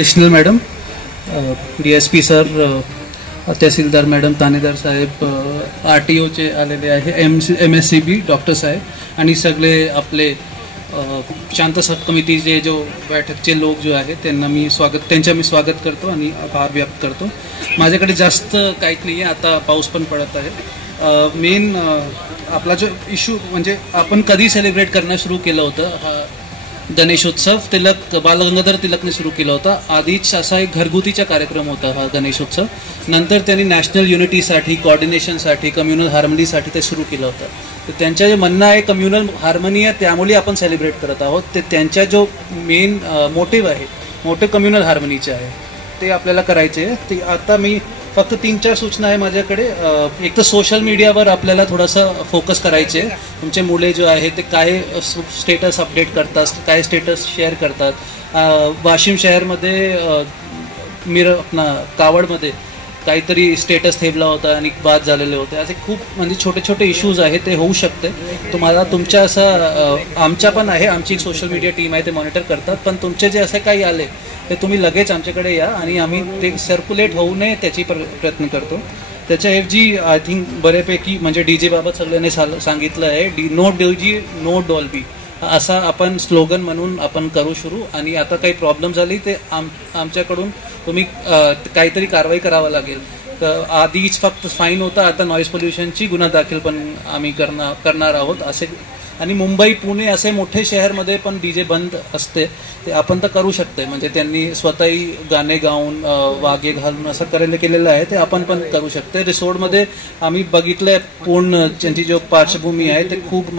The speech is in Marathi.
एडिशनल मॅडम, DSP सर, तहसीलदार मॅडम, थानेदार साहेब, RTOचे आलेले आहे, MSCB डॉक्टर साहेब आणि सगळे आपले शांत सब कमिटीचे जो बैठकचे लोक जो आहे त्यांना मी स्वागत करतो आणि आभार व्यक्त करतो. माझ्याकडे जास्त काहीच नाही आहे, आता पाऊस पण पडत आहे. मेन आपला जो इश्यू म्हणजे आपण कधी सेलिब्रेट करणं सुरू केलं होतं, हा गणेशोत्सव बाल गंगाधर तिलकने सुरू केला होता. आधीच असा एक घरगुतीचा कार्यक्रम होता हा गणेशोत्सव. नंतर त्यांनी नॅशनल युनिटीसाठी, कोऑर्डिनेशनसाठी, कम्युनल हार्मनीसाठी ते सुरू केलं होतं. तर त्यांचं जे म्हणणं आहे कम्युनल हार्मनी आहे, त्यामुळे आपण सेलिब्रेट करत आहोत. ते त्यांच्या जो मेन मोटिव्ह आहे, मोटिव्ह कम्युनल हार्मनीचे आहे, ते आपल्याला करायचे आहे. ते आता मी फक्त 3-4 सूचना आहे माझ्याकडे. एक तर सोशल मीडियावर आपल्याला थोडंसं फोकस करायचे. तुमचे मुले जो आहे ते काय स्टेटस अपडेट करतात, काय स्टेटस शेअर करतात. वाशिम शहरमध्ये कावडमध्ये काहीतरी स्टेटस ठेवला होता आणि बाद झालेले होते. असे खूप म्हणजे छोटे छोटे इश्यूज आहेत, ते होऊ शकते. तुम्हाला तुमच्या असं आमच्या पण आहे, आमची एक सोशल मीडिया टीम आहे, ते मॉनिटर करतात. पण तुमचे जे असे काही आले ते तुम्ही लगेच आमच्याकडे या आणि आम्ही ते सर्क्युलेट होऊ नये त्याची प्रयत्न करतो. त्याच्याऐवजी आय थिंक बऱ्यापैकी म्हणजे DJ बाबत सगळ्यांनी सांगितलं आहे, नो DJ नो डॉल्बी असा आपण स्लोगन म्हणून आपण करू सुरू. आणि आता काही प्रॉब्लेम झाली ते आमच्याकडून तुम्ही काहीतरी कारवाई करावं लागेल. तर आधीच फक्त फाईन होता, आता नॉईज पोल्युशनची गुन्हा दाखल पण आम्ही करणार आहोत असे. आणि मुंबई, पुणे असे मोठे शहरमध्ये पण DJ बंद असते, ते आपण तर करू शकते. म्हणजे त्यांनी स्वतःही गाणे गाऊन वागे घालून असं केलेलं आहे, ते आपण पण करू शकते. रिसोर्टमध्ये आम्ही बघितलंय पूर्ण त्यांची जो पार्श्वभूमी आहे ते खूप